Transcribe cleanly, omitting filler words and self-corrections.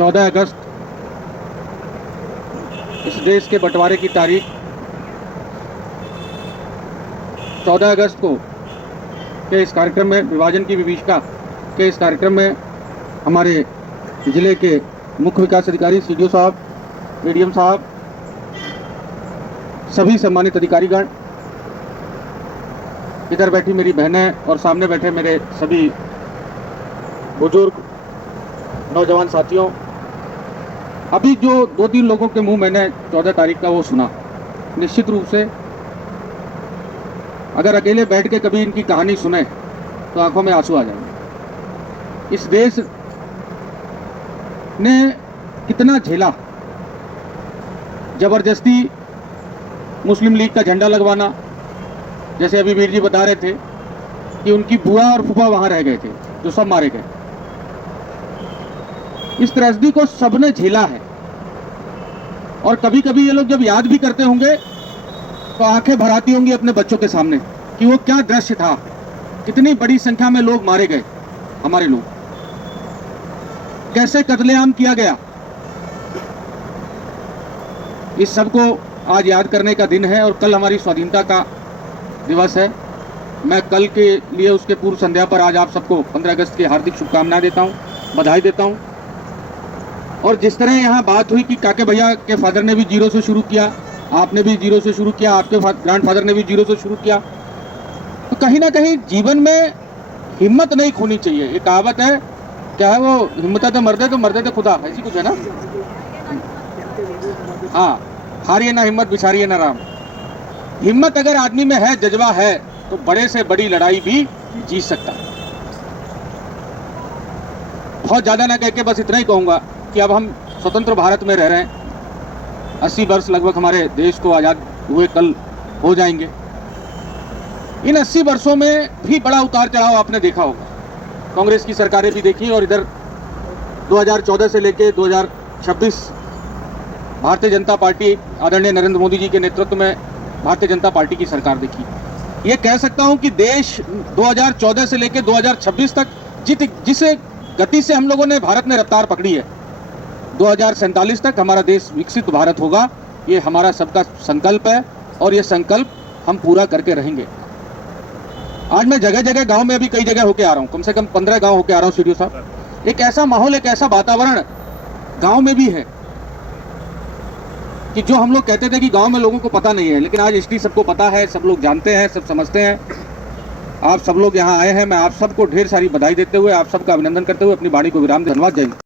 14 अगस्त इस देश के बंटवारे की तारीख 14 अगस्त को के इस कार्यक्रम में, विभाजन की विभीषिका के इस कार्यक्रम में हमारे जिले के मुख्य विकास अधिकारी सीडीओ साहब, एडीएम साहब, सभी सम्मानित अधिकारीगण, इधर बैठी मेरी बहनें और सामने बैठे मेरे सभी बुजुर्ग नौजवान साथियों, अभी जो 2-3 लोगों के मुंह मैंने 14 तारीख का वो सुना, निश्चित रूप से अगर अकेले बैठ के कभी इनकी कहानी सुने तो आंखों में आंसू आ जाएंगे। इस देश ने कितना झेला, जबरदस्ती मुस्लिम लीग का झंडा लगवाना, जैसे अभी वीर जी बता रहे थे कि उनकी बुआ और फूफा वहां रह गए थे जो सब मारे गए। इस त्रैसदी को सबने झेला है और कभी कभी ये लोग जब याद भी करते होंगे तो आंखें भर आती होंगी अपने बच्चों के सामने कि वो क्या दृश्य था, कितनी बड़ी संख्या में लोग मारे गए, हमारे लोग, कैसे कत्लेआम किया गया। इस सब को आज याद करने का दिन है और कल हमारी स्वाधीनता का दिवस है। मैं कल के लिए उसके पूर्व संध्या पर आज आप सबको 15 अगस्त की हार्दिक शुभकामनाएं देता हूं, बधाई देता हूं। और जिस तरह यहाँ बात हुई कि काके भैया के फादर ने भी 0 से शुरू किया, आपने भी 0 से शुरू किया, आपके ग्रैंडफादर ने भी 0 से शुरू किया, तो कहीं ना कहीं जीवन में हिम्मत नहीं खोनी चाहिए। एक कहावत है, क्या है वो, हिम्मत तो मर्दे तो खुदा, ऐसी कुछ है ना। हाँ, हारिए ना हिम्मत, बिछारिए ना राम। हिम्मत अगर आदमी में है, जज्बा है, तो बड़े से बड़ी लड़ाई भी जीत सकता है। बहुत ज्यादा ना कह के बस इतना ही कहूंगा कि अब हम स्वतंत्र भारत में रह रहे हैं। 80 वर्ष लगभग हमारे देश को आजाद हुए कल हो जाएंगे। इन 80 वर्षों में भी बड़ा उतार चढ़ाव आपने देखा होगा, कांग्रेस की सरकारें भी देखी और इधर 2014 से लेकर 2026 भारतीय जनता पार्टी आदरणीय नरेंद्र मोदी जी के नेतृत्व में भारतीय जनता पार्टी की सरकार देखी। ये कह सकता हूं कि देश 2014 से लेकर 2026 तक जिस गति से हम लोगों ने, भारत ने रफ्तार पकड़ी है, 2047 तक हमारा देश विकसित भारत होगा। ये हमारा सबका संकल्प है और ये संकल्प हम पूरा करके रहेंगे। आज मैं जगह जगह, गांव में अभी कई जगह होके आ रहा हूं, कम से कम 15 गांव होके आ रहा हूं सीडीओ साहब। एक ऐसा माहौल, एक ऐसा वातावरण गांव में भी है कि जो हम लोग कहते थे कि गांव में लोगों को पता नहीं है, लेकिन आज इसलिए सबको पता है, सब लोग जानते हैं, सब समझते हैं। आप सब लोग यहाँ आए हैं, मैं आप सबको ढेर सारी बधाई देते हुए, आप सबका अभिनंदन करते हुए अपनी वाणी को विराम, धन्यवाद। जय हिंद।